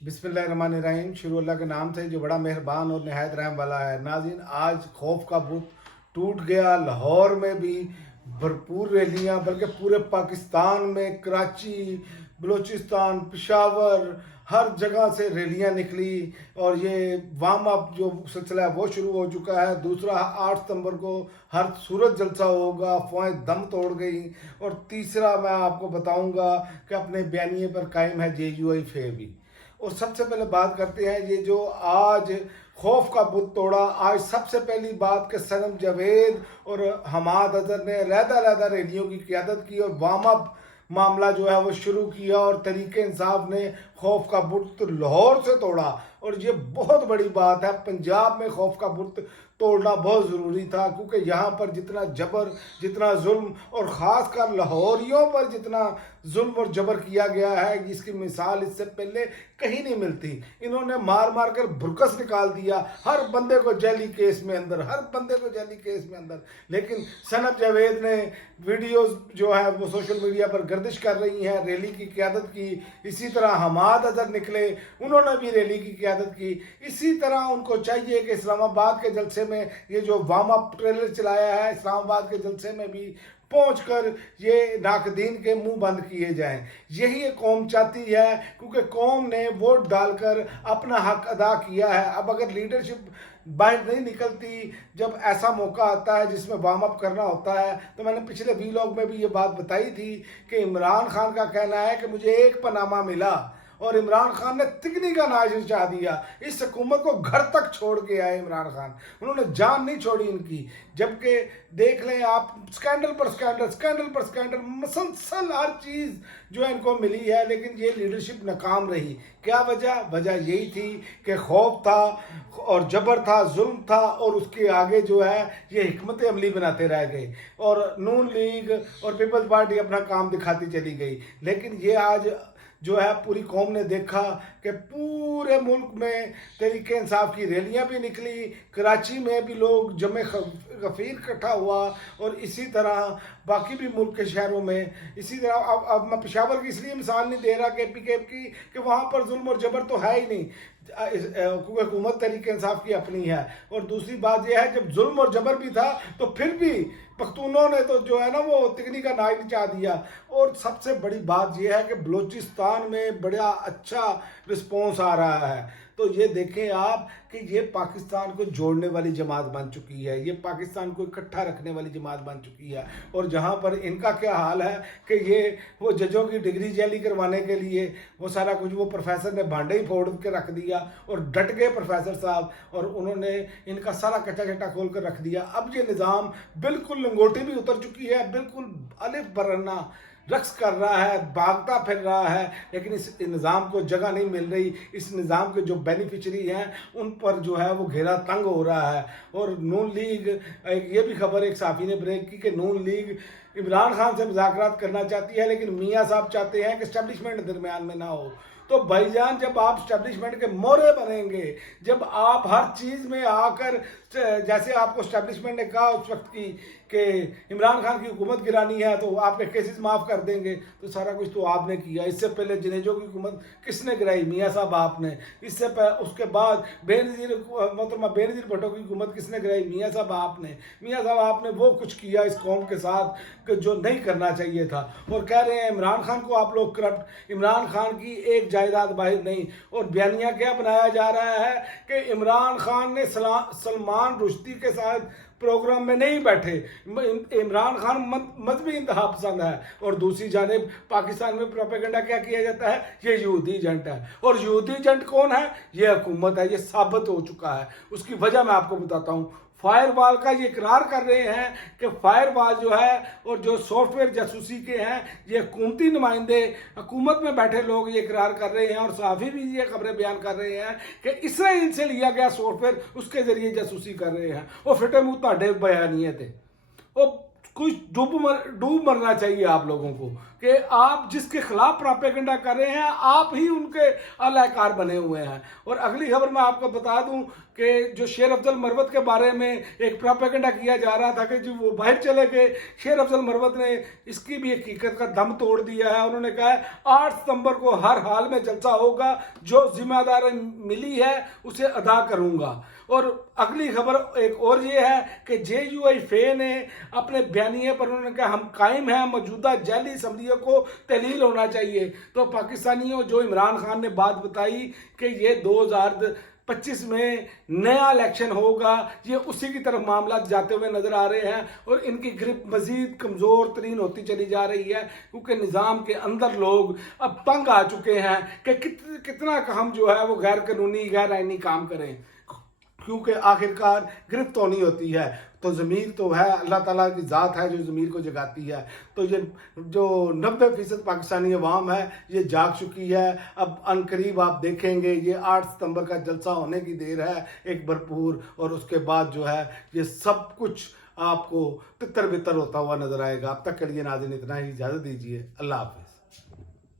बिस्मिल्लाहिर्रहमानिर्रहीम। शुरू अल्लाह के नाम से जो बड़ा मेहरबान और नहायत रहम वाला है। नाज़रीन, आज खौफ का बुत टूट गया। लाहौर में भी भरपूर रैलियां, बल्कि पूरे पाकिस्तान में कराची, बलूचिस्तान, पेशावर, हर जगह से रैलियां निकली और ये वार्म अप जो सिलसिला है वो शुरू हो चुका है। दूसरा 8 सितंबर को हर सूरत जलसा होगा, अफवाहें दम तोड़ गई। और तीसरा मैं आपको बताऊंगा कि अपने बयानिए पर कायम है JUI भी। और सबसे पहले बात करते हैं ये जो आज खौफ का बुत तोड़ा। आज सबसे पहली बात कि सनम जावेद और हमाद अजहर ने अलहदा रैलियों की क़यादत की और वार्म अप मामला जो है वो शुरू किया और तरीके इंसाफ ने खौफ का बुत लाहौर से तोड़ा। और ये बहुत बड़ी बात है, पंजाब में खौफ का बुत तोड़ना बहुत ज़रूरी था, क्योंकि यहाँ पर जितना जबर, जितना जुल्म और ख़ास कर लाहौरियों पर जितना जुल्म और जबर किया गया है, इसकी मिसाल इससे पहले कहीं नहीं मिलती। इन्होंने मार मार कर भुरकस निकाल दिया, हर बंदे को जैली केस में अंदर, हर बंदे को जैली केस में अंदर। लेकिन सनम जावेद ने वीडियोस जो है वो सोशल मीडिया पर गर्दिश कर रही हैं, रैली की क़यादत की। इसी तरह हमाद अजहर निकले, उन्होंने भी रैली की क़यादत की। इसी तरह उनको चाहिए कि इस्लामाबाद के जलसे में ये जो वार्म अप ट्रेलर चलाया है, इस्लामाबाद के जलसे में भी पहुंचकर ये नाकदीन के मुंह बंद किए जाएं। यही ये कौम चाहती है, क्योंकि कौम ने वोट डालकर अपना हक अदा किया है। अब अगर लीडरशिप बाहर नहीं निकलती, जब ऐसा मौका आता है जिसमें वार्म अप करना होता है, तो मैंने पिछले वीलॉग में भी ये बात बताई थी कि इमरान खान का कहना है कि मुझे एक पनामा मिला और इमरान खान ने तिगनी का नाश नचा दिया। इस हुकूमत को घर तक छोड़ के आए इमरान खान, उन्होंने जान नहीं छोड़ी इनकी। जबकि देख लें आप, स्कैंडल पर स्कैंडल, स्कैंडल पर स्कैंडल, मुसलसल हर चीज़ जो है इनको मिली है, लेकिन ये लीडरशिप नाकाम रही। क्या वजह? वजह यही थी कि खौफ था और जबर था, जुल्म था, और उसके आगे जो है ये हिकमत अमली बनाते रह गए और नून लीग और पीपल्स पार्टी अपना काम दिखाती चली गई। लेकिन ये आज जो है पूरी कौम ने देखा कि पूरे मुल्क में तहरीक इंसाफ की रैलियां भी निकली, कराची में भी लोग जमे गफीर इकट्ठा हुआ, और इसी तरह बाकी भी मुल्क के शहरों में। इसी तरह अब मैं पेशावर की इसलिए मिसाल नहीं दे रहा KPK की कि वहाँ पर जुल्म और जबर तो है ही नहीं, क्योंकि हुकूमत तहरीक इंसाफ की अपनी है। और दूसरी बात यह है, जब जुल्म और जबर भी था तो फिर भी पख्तूनों ने तो जो है ना वो तिगनी का नाश नचा दिया। और सबसे बड़ी बात यह है कि बलूचिस्तान में बड़ा अच्छा रिस्पॉन्स आ रहा है। तो ये देखें आप कि ये पाकिस्तान को जोड़ने वाली जमात बन चुकी है, ये पाकिस्तान को इकट्ठा रखने वाली जमात बन चुकी है। और जहाँ पर इनका क्या हाल है कि ये वो जजों की डिग्री जैली करवाने के लिए वो सारा कुछ, वो प्रोफेसर ने भांडे ही फोड़ के रख दिया और डट गए प्रोफेसर साहब, और उन्होंने इनका सारा कच्चा चट्टा खोल कर रख दिया। अब ये निज़ाम बिल्कुल लंगोटी भी उतर चुकी है, बिल्कुल अलिफ बरना रक्स कर रहा है, भागता फिर रहा है, लेकिन इस निज़ाम को जगह नहीं मिल रही। इस निज़ाम के जो बेनिफिशरी हैं उन पर जो है वो घेरा तंग हो रहा है। और नून लीग, ये भी खबर एक साफ़ी ने ब्रेक की कि नून लीग इमरान खान से मुज़ाकरात करना चाहती है, लेकिन मियाँ साहब चाहते हैं कि इस्टेब्लिशमेंट दरमियान में ना हो। तो भाईजान, जब आप स्टैब्लिशमेंट के मोहरे बनेंगे, जब आप हर चीज़ में आकर, जैसे आपको स्टैब्लिशमेंट ने कहा उस वक्त की कि इमरान खान की हुकूमत गिरानी है तो आपके केसेस माफ़ कर देंगे, तो सारा कुछ तो आपने किया। इससे पहले जनेजों की हुकूमत किसने गिराई? मियाँ साहब आपने। इससे उसके बाद मोहतरमा बेनज़ीर भुट्टो की हुकूमत किसने गिराई? मियाँ साहब आपने। मियाँ साहब आपने वो कुछ किया इस कौम के साथ कि जो नहीं करना चाहिए था। और कह रहे हैं इमरान खान को आप लोग करप्ट, इमरान खान की एक जायदाद बाहर नहीं। और बयानिया क्या बनाया जा रहा है कि इमरान खान ने सलमान रुश्दी के साथ प्रोग्राम में नहीं बैठे। इमरान खान मजहबी इंतहा पसंद है। और दूसरी जानिब पाकिस्तान में प्रोपेगेंडा क्या किया जाता है? ये यहूदी एजेंट है। और यहूदी एजेंट कौन है? ये हुकूमत है। ये साबित हो चुका है। उसकी वजह मैं आपको बताता हूँ। फायरवॉल का ये इकरार कर रहे हैं कि फायरवॉल जो है और जो सॉफ्टवेयर जासूसी के हैं, ये हुकूमती नुमाइंदे, हुकूमत में बैठे लोग ये इकरार कर रहे हैं, और सहाफ़ी भी ये खबरें बयान कर रहे हैं कि इसराइल से लिया गया सॉफ्टवेयर उसके ज़रिए जासूसी कर रहे हैं। वो फिटे मुँह ताड़े बयानिए थे। वो कुछ डूब मरना चाहिए आप लोगों को कि आप जिसके खिलाफ प्रोपेगेंडा कर रहे हैं आप ही उनके अलाकार बने हुए हैं। और अगली खबर मैं आपको बता दूं कि जो शेर अफजल मरवत के बारे में एक प्रोपेगेंडा किया जा रहा था कि जो वो बाहर चले गए, शेर अफजल मरवत ने इसकी भी हकीकत का दम तोड़ दिया है। उन्होंने कहा है 8 सितंबर को हर हाल में जलसा होगा, जो जिम्मेदारी मिली है उसे अदा करूंगा। और अगली खबर एक और ये है कि JUI फे ने अपने बयानिए पर उन्होंने कहा हम कायम हैं, मौजूदा जाली असम्बलियों को तहलील होना चाहिए। तो पाकिस्तानियों, जो इमरान खान ने बात बताई कि ये 2025 में नया इलेक्शन होगा, ये उसी की तरफ मामला जाते हुए नजर आ रहे हैं और इनकी ग्रिप मजीद कमजोर तरीन होती चली जा रही है, क्योंकि निज़ाम के अंदर लोग अब तंग आ चुके हैं कि कितना हम जो है वो गैर कानूनी गैर आईनी काम करें, क्योंकि आखिरकार गिरफ्त होनी होती है। तो ज़मीर तो है, अल्लाह ताला की ज़ात है जो ज़मीर को जगाती है। तो ये जो 90% पाकिस्तानी अवाम है ये जाग चुकी है। अब अनकरीब आप देखेंगे ये 8 सितंबर का जलसा होने की देर है एक भरपूर, और उसके बाद जो है ये सब कुछ आपको तितर बितर होता हुआ नजर आएगा। अब तक के लिए नाज़रीन इतना ही, इजाज़त दीजिए, अल्लाह हाफ़िज़।